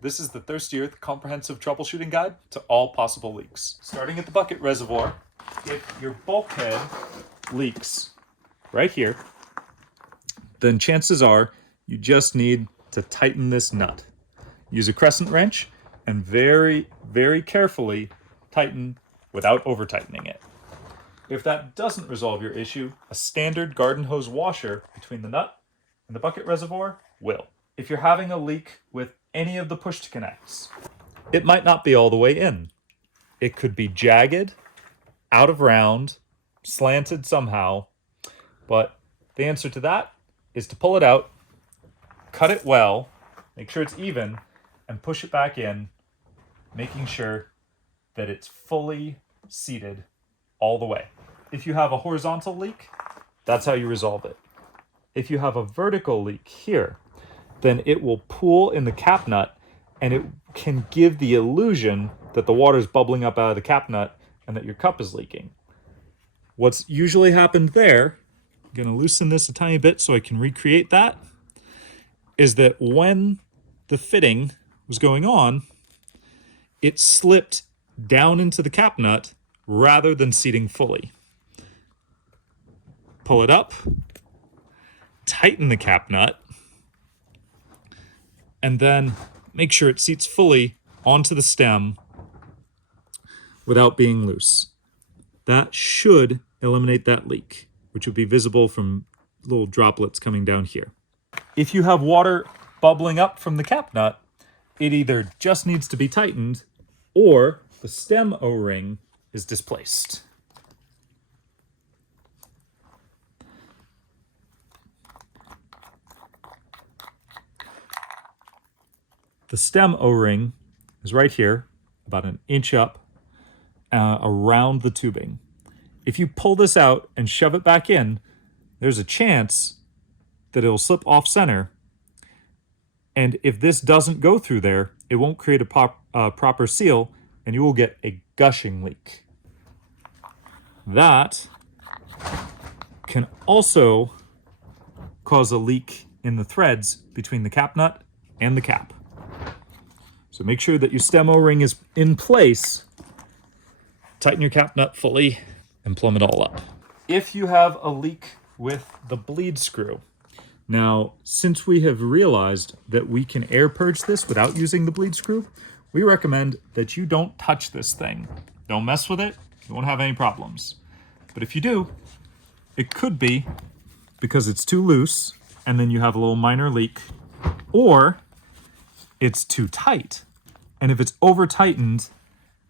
This is the Thirsty Earth Comprehensive Troubleshooting Guide to all possible leaks. Starting at the bucket reservoir, if your bulkhead leaks right here, then chances are you just need to tighten this nut. Use a crescent wrench and very, very carefully tighten without over-tightening it. If that doesn't resolve your issue, a standard garden hose washer between the nut and the bucket reservoir will. If you're having a leak with any of the push-to-connects, it might not be all the way in. It could be jagged, out of round, slanted somehow, but the answer to that is to pull it out, cut it well, make sure it's even, and push it back in, making sure that it's fully seated all the way. If you have a horizontal leak, that's how you resolve it. If you have a vertical leak here, then it will pool in the cap nut and it can give the illusion that the water is bubbling up out of the cap nut and that your cup is leaking. What's usually happened there, I'm going to loosen this a tiny bit so I can recreate that, is that when the fitting was going on, it slipped down into the cap nut rather than seating fully. Pull it up, tighten the cap nut, and then make sure it seats fully onto the stem without being loose. That should eliminate that leak, which would be visible from little droplets coming down here. If you have water bubbling up from the cap nut, it either just needs to be tightened or the stem O-ring is displaced. The stem O-ring is right here, about an inch up around the tubing. If you pull this out and shove it back in, there's a chance that it'll slip off center. And if this doesn't go through there, it won't create a proper seal and you will get a gushing leak. That can also cause a leak in the threads between the cap nut and the cap. So make sure that your stem O-ring is in place, tighten your cap nut fully, and plumb it all up. If you have a leak with the bleed screw, now since we have realized that we can air purge this without using the bleed screw, we recommend that you don't touch this thing. Don't mess with it, you won't have any problems. But if you do, it could be because it's too loose and then you have a little minor leak, or it's too tight. And if it's over tightened,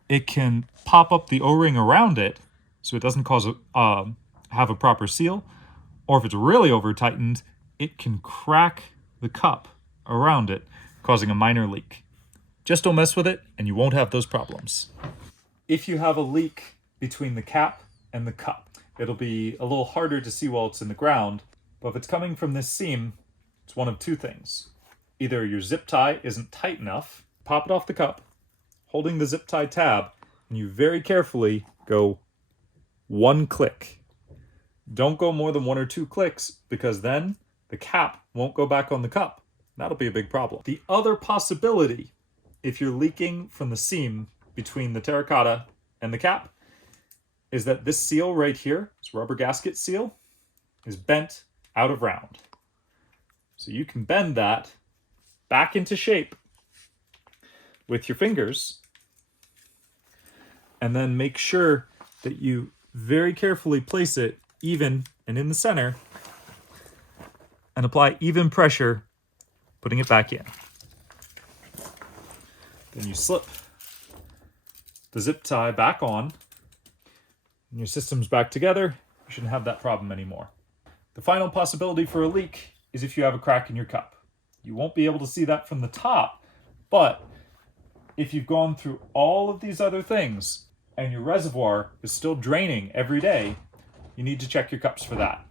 it can pop up the O-ring around it so it doesn't cause have a proper seal. Or if it's really over tightened, it can crack the cup around it, causing a minor leak. Just don't mess with it and you won't have those problems. If you have a leak between the cap and the cup, it'll be a little harder to see while it's in the ground, but if it's coming from this seam, it's one of two things. Either your zip tie isn't tight enough, pop it off the cup, holding the zip tie tab, and you very carefully go one click. Don't go more than 1 or 2 clicks because then the cap won't go back on the cup. That'll be a big problem. The other possibility, if you're leaking from the seam between the terracotta and the cap, is that this seal right here, this rubber gasket seal, is bent out of round. So you can bend that back into shape with your fingers, and then make sure that you very carefully place it even and in the center, and apply even pressure, putting it back in. Then you slip the zip tie back on, and your system's back together. You shouldn't have that problem anymore. The final possibility for a leak is if you have a crack in your cup. You won't be able to see that from the top, but if you've gone through all of these other things and your reservoir is still draining every day, you need to check your cups for that.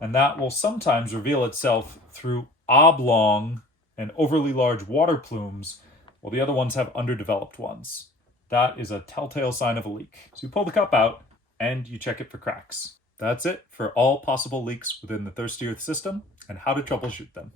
And that will sometimes reveal itself through oblong and overly large water plumes, while the other ones have underdeveloped ones. That is a telltale sign of a leak. So you pull the cup out and you check it for cracks. That's it for all possible leaks within the Thirsty Earth system and how to troubleshoot them.